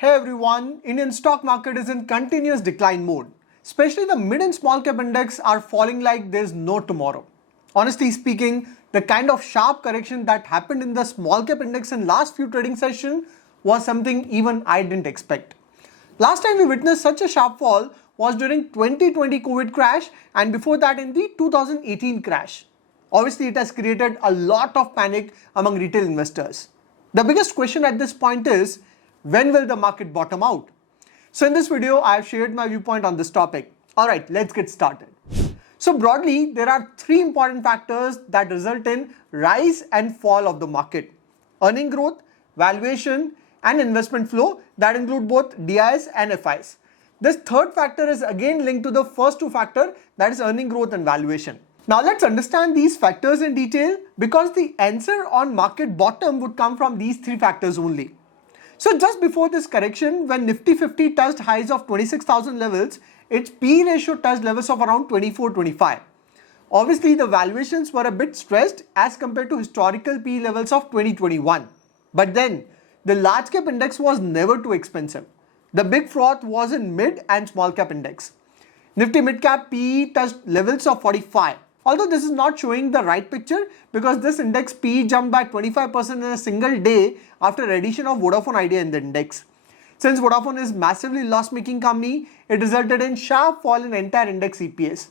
Hey everyone, Indian stock market is in continuous decline mode. Especially the mid and small cap index are falling like there's no tomorrow. Honestly speaking, the kind of sharp correction that happened in the small cap index in last few trading sessions was something even I didn't expect. Last time we witnessed such a sharp fall was during 2020 COVID crash and before that in the 2018 crash. Obviously, it has created a lot of panic among retail investors. The biggest question at this point is, when will the market bottom out? So in this video, I have shared my viewpoint on this topic. Alright, let's get started. So broadly, there are three important factors that result in rise and fall of the market. Earning growth, valuation, and investment flow that include both DIs and FIs. This third factor is again linked to the first two factors, that is earning growth and valuation. Now let's understand these factors in detail because the answer on market bottom would come from these three factors only. So just before this correction, when Nifty 50 touched highs of 26,000 levels, its P ratio touched levels of around 24-25. Obviously, the valuations were a bit stressed as compared to historical P levels of 2021. But then, the large cap index was never too expensive. The big froth was in mid and small cap index. Nifty mid cap PE touched levels of 45. Although this is not showing the right picture because this index PE jumped by 25% in a single day after addition of Vodafone Idea in the index. Since Vodafone is massively loss-making company, it resulted in sharp fall in entire index EPS.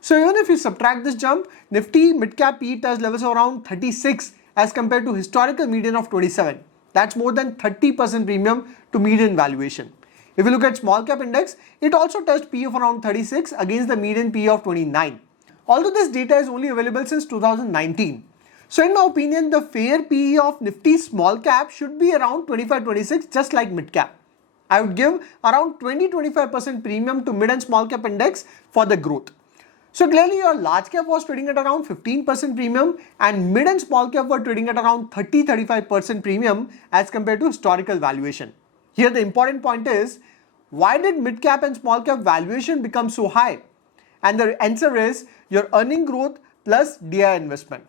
So even if you subtract this jump, Nifty mid-cap PE touched levels of around 36 as compared to historical median of 27. That's more than 30% premium to median valuation. If you look at small cap index, it also touched PE of around 36 against the median PE of 29. Although this data is only available since 2019. So in my opinion, the fair PE of Nifty small cap should be around 25-26 just like mid cap. I would give around 20-25% premium to mid and small cap index for the growth. So clearly your large cap was trading at around 15% premium and mid and small cap were trading at around 30-35% premium as compared to historical valuation. Here the important point is, why did mid cap and small cap valuation become so high? And the answer is your earning growth plus DI investment.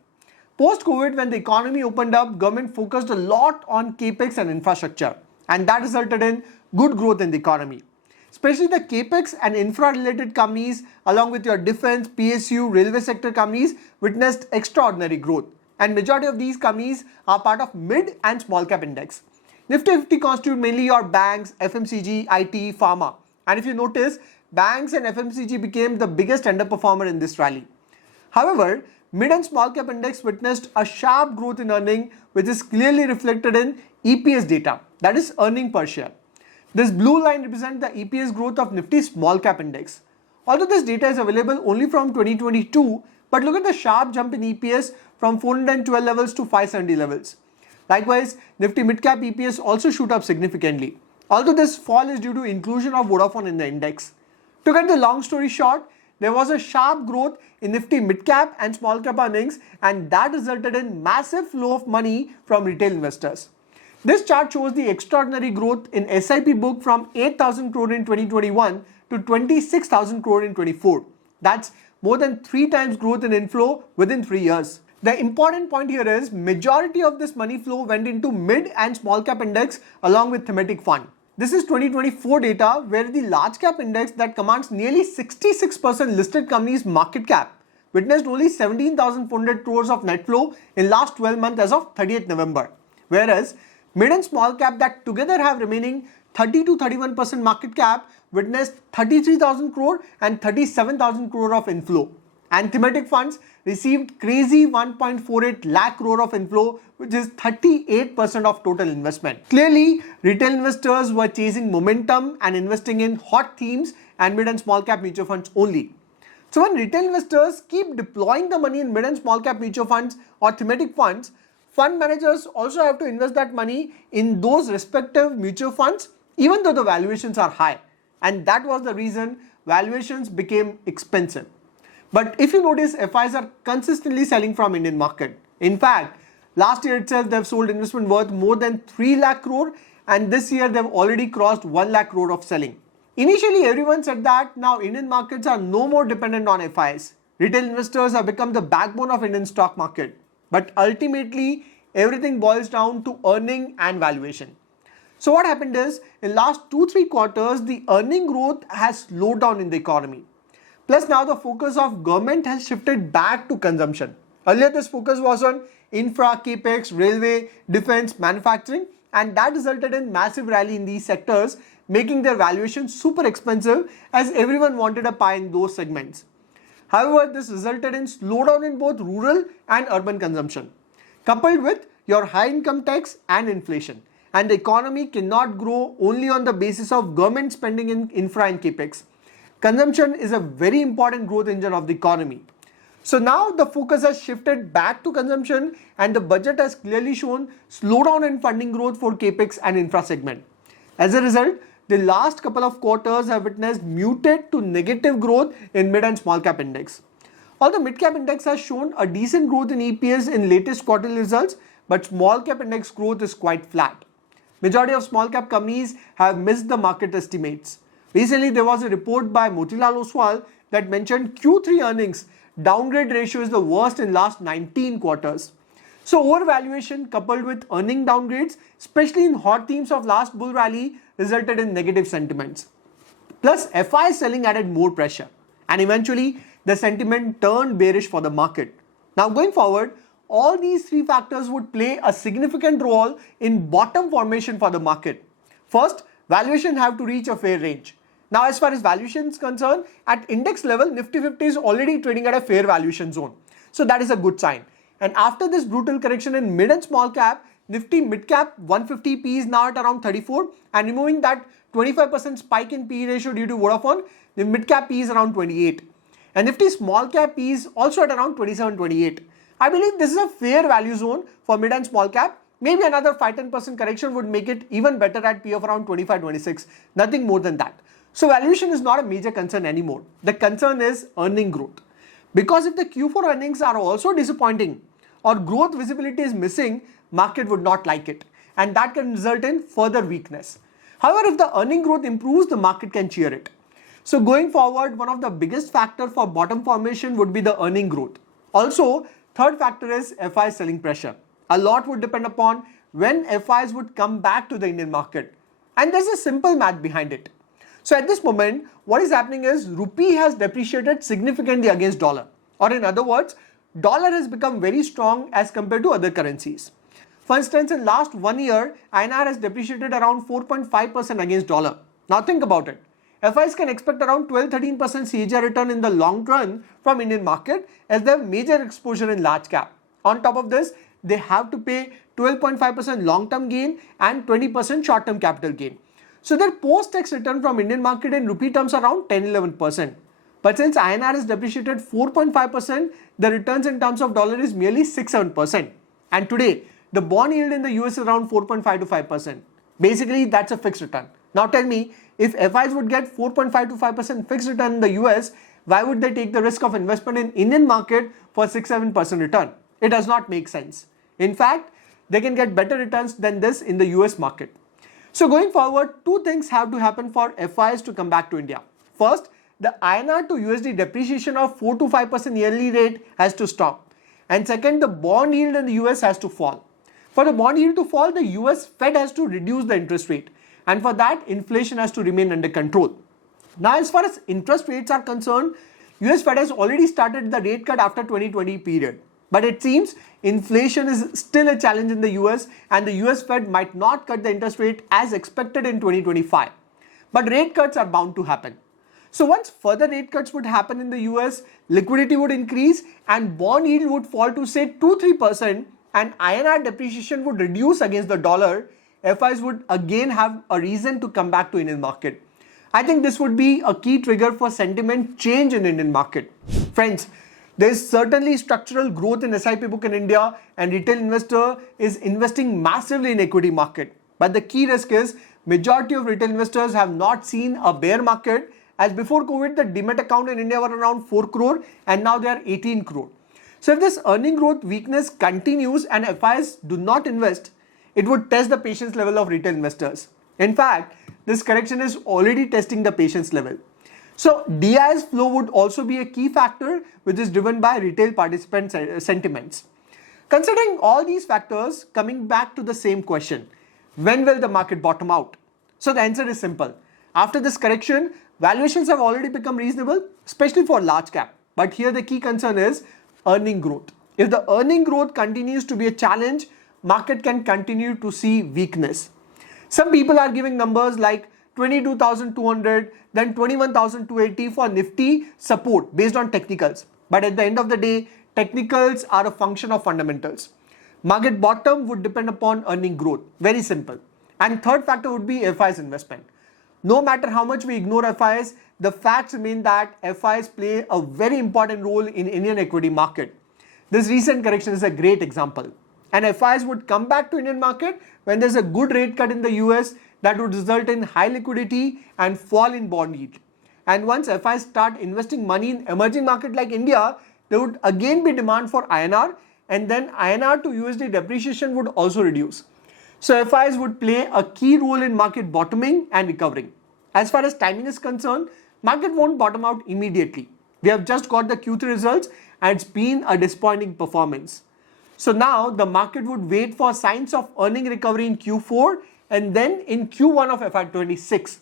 Post-COVID, when the economy opened up, government focused a lot on capex and infrastructure, and that resulted in good growth in the economy. Especially the capex and infra-related companies, along with your defense, PSU, railway sector companies, witnessed extraordinary growth. And majority of these companies are part of mid and small cap index. Nifty 50 constitute mainly your banks, FMCG, IT, pharma. And if you notice, banks and FMCG became the biggest underperformer in this rally. However, mid and small cap index witnessed a sharp growth in earning, which is clearly reflected in EPS data, that is earning per share. This blue line represents the EPS growth of Nifty small cap index. Although this data is available only from 2022, but look at the sharp jump in EPS from 412 levels to 570 levels. Likewise, Nifty mid cap EPS also shoot up significantly. Although this fall is due to inclusion of Vodafone in the index. To cut the long story short, there was a sharp growth in Nifty mid-cap and small-cap earnings and that resulted in massive flow of money from retail investors. This chart shows the extraordinary growth in SIP book from 8,000 crore in 2021 to 26,000 crore in 24. That's more than 3 times growth in inflow within 3 years. The important point here is majority of this money flow went into mid and small-cap index along with thematic fund. This is 2024 data where the large cap index that commands nearly 66% listed companies market cap witnessed only 17,400 crores of net flow in last 12 months as of 30th November. Whereas mid and small cap that together have remaining 30-31% market cap witnessed 33,000 crore and 37,000 crore of inflow. And thematic funds received crazy 1.48 lakh crore of inflow, which is 38% of total investment. Clearly, retail investors were chasing momentum and investing in hot themes and mid and small cap mutual funds only. So when retail investors keep deploying the money in mid and small cap mutual funds or thematic funds, fund managers also have to invest that money in those respective mutual funds, even though the valuations are high. And that was the reason valuations became expensive. But if you notice, FIs are consistently selling from Indian market. In fact, last year itself they've sold investment worth more than 3 lakh crore and this year they've already crossed 1 lakh crore of selling. Initially everyone said that now Indian markets are no more dependent on FIs. Retail investors have become the backbone of Indian stock market. But ultimately everything boils down to earning and valuation. So what happened is, in last 2-3 quarters, the earning growth has slowed down in the economy. Plus now the focus of government has shifted back to consumption. Earlier this focus was on infra, capex, railway, defense, manufacturing, and that resulted in massive rally in these sectors, making their valuation super expensive as everyone wanted a pie in those segments. However, this resulted in slowdown in both rural and urban consumption, coupled with your high income tax and inflation. And the economy cannot grow only on the basis of government spending in infra and capex. Consumption is a very important growth engine of the economy. So now the focus has shifted back to consumption, and the budget has clearly shown slowdown in funding growth for capex and infra segment. As a result, the last couple of quarters have witnessed muted to negative growth in mid and small cap index. Although mid cap index has shown a decent growth in EPS in latest quarterly results, but small cap index growth is quite flat. Majority of small cap companies have missed the market estimates. Recently, there was a report by Motilal Oswal that mentioned Q3 earnings downgrade ratio is the worst in last 19 quarters. So overvaluation coupled with earning downgrades, especially in hot themes of last bull rally, resulted in negative sentiments. Plus FI selling added more pressure, and eventually the sentiment turned bearish for the market. Now going forward, all these three factors would play a significant role in bottom formation for the market. First, valuation have to reach a fair range. Now as far as valuation is concerned, at index level, Nifty 50 is already trading at a fair valuation zone. So that is a good sign. And after this brutal correction in mid and small cap, Nifty mid cap 150 P is now at around 34, and removing that 25% spike in P ratio due to Vodafone, the mid cap P is around 28. And Nifty small cap P is also at around 27-28. I believe this is a fair value zone for mid and small cap. Maybe another 5-10% correction would make it even better at P of around 25-26, nothing more than that. So valuation is not a major concern anymore. The concern is earning growth. Because if the Q4 earnings are also disappointing or growth visibility is missing, market would not like it, and that can result in further weakness. However, if the earning growth improves, the market can cheer it. So going forward, one of the biggest factor for bottom formation would be the earning growth. Also, third factor is FI selling pressure. A lot would depend upon when FIs would come back to the Indian market, and there's a simple math behind it. So at this moment, what is happening is rupee has depreciated significantly against dollar, or in other words, dollar has become very strong as compared to other currencies. For instance, in last 1 year, INR has depreciated around 4.5% against dollar. Now think about it. FIs can expect around 12-13% CAGR return in the long run from Indian market as they have major exposure in large cap. On top of this, they have to pay 12.5% long-term gain and 20% short-term capital gain. So their post-tax return from Indian market in rupee terms are around 10-11%. But since INR has depreciated 4.5%, the returns in terms of dollar is merely 6-7%. And today, the bond yield in the US is around 4.5 to 5%. Basically, that's a fixed return. Now tell me, if FIs would get 4.5 to 5% fixed return in the US, why would they take the risk of investment in Indian market for 6-7% return? It does not make sense. In fact, they can get better returns than this in the US market. So going forward, two things have to happen for FIs to come back to India. First, the INR to USD depreciation of 4 to 5% yearly rate has to stop. And second, the bond yield in the US has to fall. For the bond yield to fall, the US Fed has to reduce the interest rate. And for that, inflation has to remain under control. Now, as far as interest rates are concerned, US Fed has already started the rate cut after 2020 period. But it seems inflation is still a challenge in the US, and the US Fed might not cut the interest rate as expected in 2025. But rate cuts are bound to happen. So once further rate cuts would happen in the US, liquidity would increase and bond yield would fall to say 2-3%, and INR depreciation would reduce against the dollar, FIs would again have a reason to come back to Indian market. I think this would be a key trigger for sentiment change in Indian market. Friends, there is certainly structural growth in SIP book in India, and retail investor is investing massively in equity market. But the key risk is majority of retail investors have not seen a bear market, as before COVID the demat account in India were around 4 crore and now they are 18 crore. So if this earning growth weakness continues and FIs do not invest, it would test the patience level of retail investors. In fact, this correction is already testing the patience level. So DIS flow would also be a key factor which is driven by retail participant sentiments. Considering all these factors, coming back to the same question, When will the market bottom out? So the answer is simple. After this correction, valuations have already become reasonable, especially for large cap. But here the key concern is earning growth. If the earning growth continues to be a challenge, market can continue to see weakness. Some people are giving numbers like 22,200, then 21,280 for Nifty support based on technicals. But at the end of the day, technicals are a function of fundamentals. Market bottom would depend upon earning growth. Very simple. And third factor would be FI's investment. No matter how much we ignore FIs, the facts remain that FIs play a very important role in Indian equity market. This recent correction is a great example. And FIs would come back to Indian market when there's a good rate cut in the US that would result in high liquidity and fall in bond yield. And once FIs start investing money in emerging market like India, there would again be demand for INR, and then INR to USD depreciation would also reduce. So FIs would play a key role in market bottoming and recovering. As far as timing is concerned, market won't bottom out immediately. We have just got the Q3 results and it's been a disappointing performance. So now the market would wait for signs of earning recovery in Q4 and then in Q1 of FY26.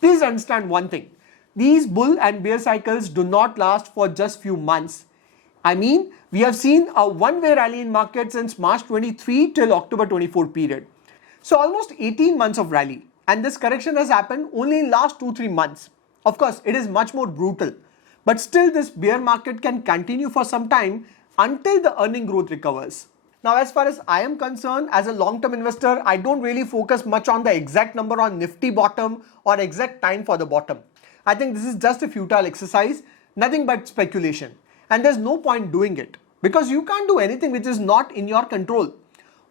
Please understand one thing. These bull and bear cycles do not last for just few months. I mean, we have seen a one-way rally in market since March 23 till October 24 period. So almost 18 months of rally, and this correction has happened only in last 2-3 months. Of course, it is much more brutal, but still this bear market can continue for some time until the earning growth recovers. Now, as far as I am concerned, as a long-term investor, I don't really focus much on the exact number on Nifty bottom or exact time for the bottom. I think this is just a futile exercise, nothing but speculation. And there's no point doing it because you can't do anything which is not in your control.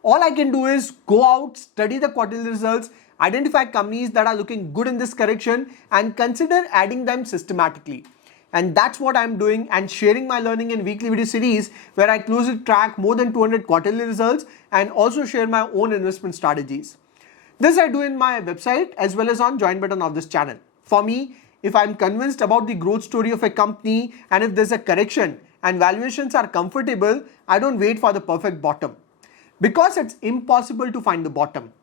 All I can do is go out, study the quarterly results, identify companies that are looking good in this correction and consider adding them systematically. And that's what I'm doing and sharing my learning in weekly video series where I closely track more than 200 quarterly results and also share my own investment strategies. This I do in my website as well as on join button of this channel. For me, if I'm convinced about the growth story of a company and if there's a correction and valuations are comfortable, I don't wait for the perfect bottom because it's impossible to find the bottom.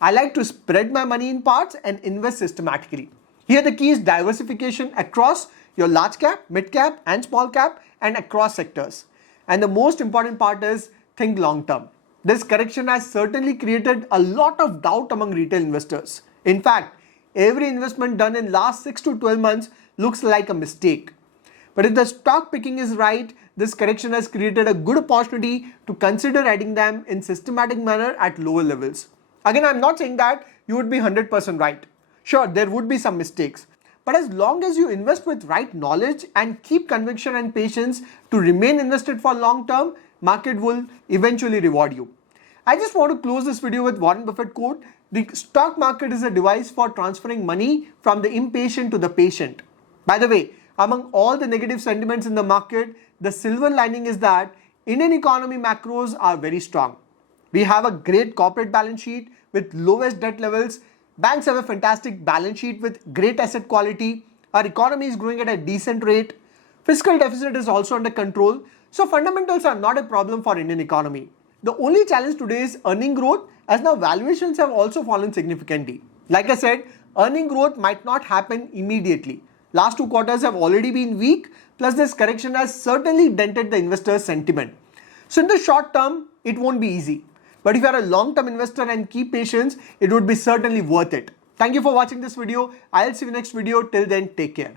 I like to spread my money in parts and invest systematically. Here the key is diversification across your large cap, mid cap and small cap and across sectors. And the most important part is think long term. This correction has certainly created a lot of doubt among retail investors. In fact, every investment done in last 6 to 12 months looks like a mistake. But if the stock picking is right, this correction has created a good opportunity to consider adding them in systematic manner at lower levels. Again, I'm not saying that you would be 100% right. Sure, there would be some mistakes. But as long as you invest with right knowledge and keep conviction and patience to remain invested for long term, market will eventually reward you. I just want to close this video with Warren Buffett quote. The stock market is a device for transferring money from the impatient to the patient. By the way, among all the negative sentiments in the market, the silver lining is that Indian economy macros are very strong. We have a great corporate balance sheet with lowest debt levels. Banks have a fantastic balance sheet with great asset quality. Our economy is growing at a decent rate. Fiscal deficit is also under control. So fundamentals are not a problem for Indian economy. The only challenge today is earning growth, as now valuations have also fallen significantly. Like I said, earning growth might not happen immediately. Last 2 quarters have already been weak, plus this correction has certainly dented the investors' sentiment. So in the short term, it won't be easy. But if you are a long-term investor and keep patience, it would be certainly worth it. Thank you for watching this video. I'll see you next video. Till then, take care.